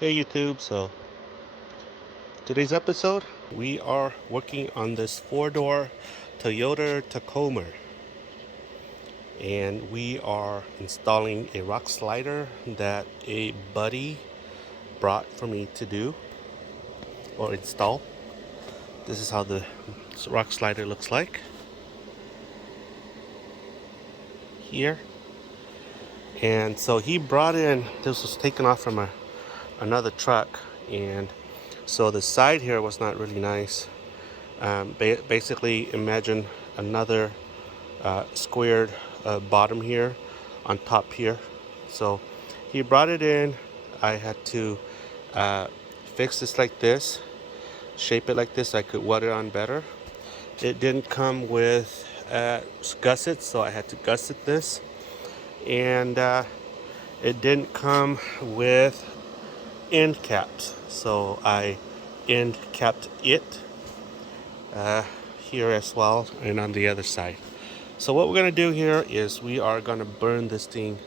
Hey YouTube, so today's episode we are working on this four-door Toyota Tacoma, and we are installing a rock slider that a buddy brought for me to do or install. This is how the rock slider looks like here. And so he brought in, this was taken off from another truck, and so the side here was not really nice. Basically imagine another squared bottom here on top here. So he brought it in. I had to fix this like this, shape it like this so I could weld it on better. It didn't come with gussets, so I had to gusset this, and it didn't come with end caps, so I end capped it here as well and on the other side. So what we're going to do here is we are going to burn this thing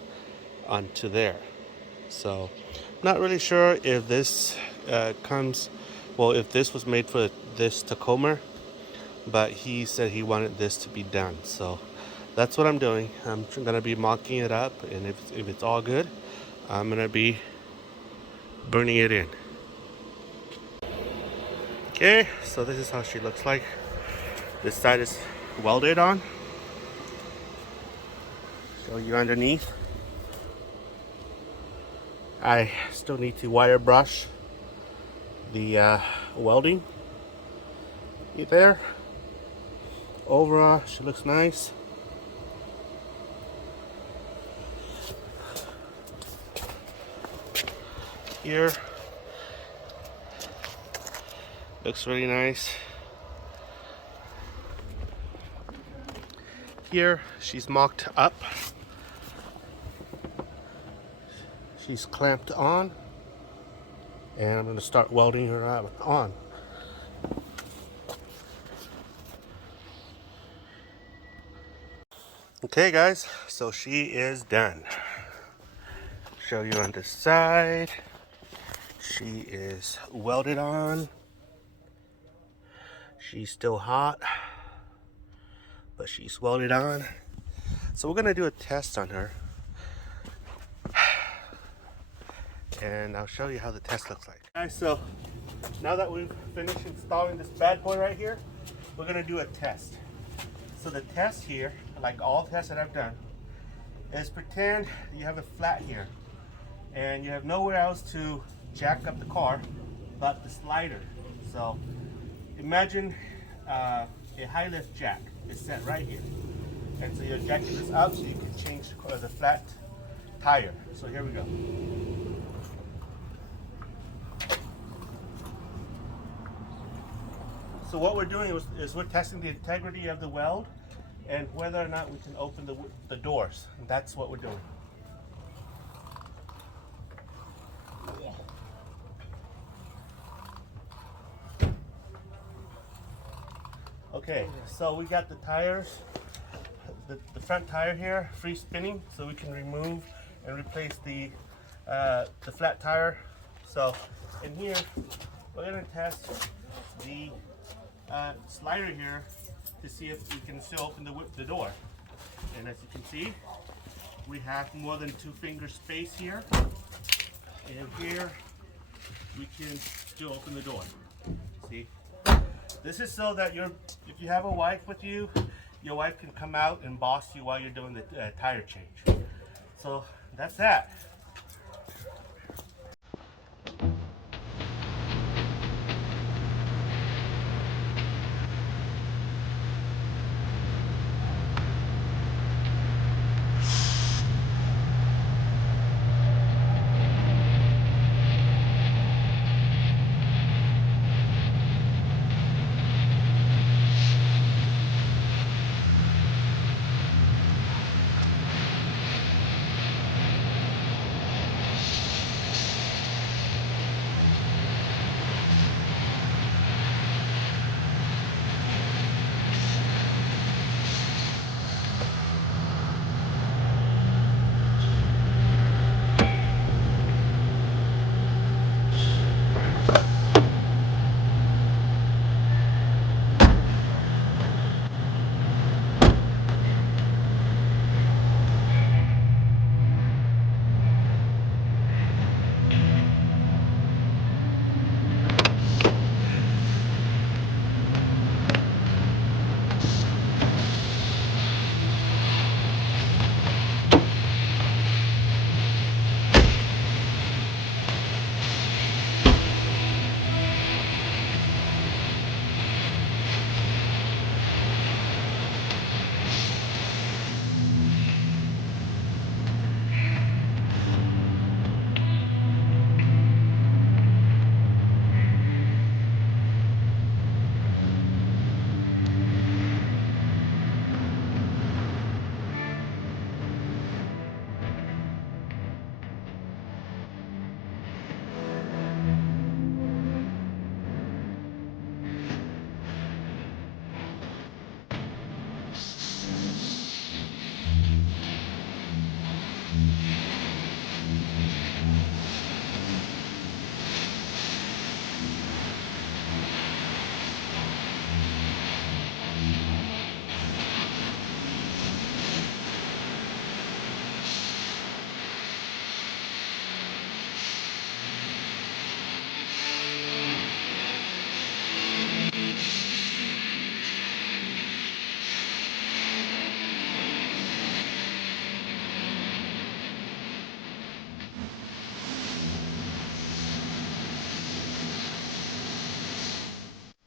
onto there. So not really sure if this if this was made for this Tacoma, but he said he wanted this to be done. So that's what I'm doing. I'm going to be mocking it up, and if it's all good, I'm going to be burning it in. Okay, so this is how she looks like. This side is welded on. Show you underneath. I still need to wire brush the welding there. Overall, she looks nice. Here looks really nice. Here she's mocked up. She's clamped on, and I'm going to start welding her out on. Okay guys, so she is done. Show you on this side. She is welded on. She's still hot, but she's welded on. So we're going to do a test on her, and I'll show you how the test looks like. Guys, so now that we've finished installing this bad boy right here, we're going to do a test. So the test here, like all tests that I've done, is pretend you have a flat here and you have nowhere else to jack up the car but the slider. So imagine a high lift jack is set right here, and so you're jacking this up so you can change the flat tire. So here we go. So what we're doing is we're testing the integrity of the weld and whether or not we can open the doors. And that's what we're doing. Okay, so we got the tires, the front tire here, free spinning, so we can remove and replace the flat tire. So in here, we're gonna test the slider here to see if we can still open the door. And as you can see, we have more than 2 finger space here, and here we can still open the door. See, this is so that if you have a wife with you, your wife can come out and boss you while you're doing the tire change. So that's that.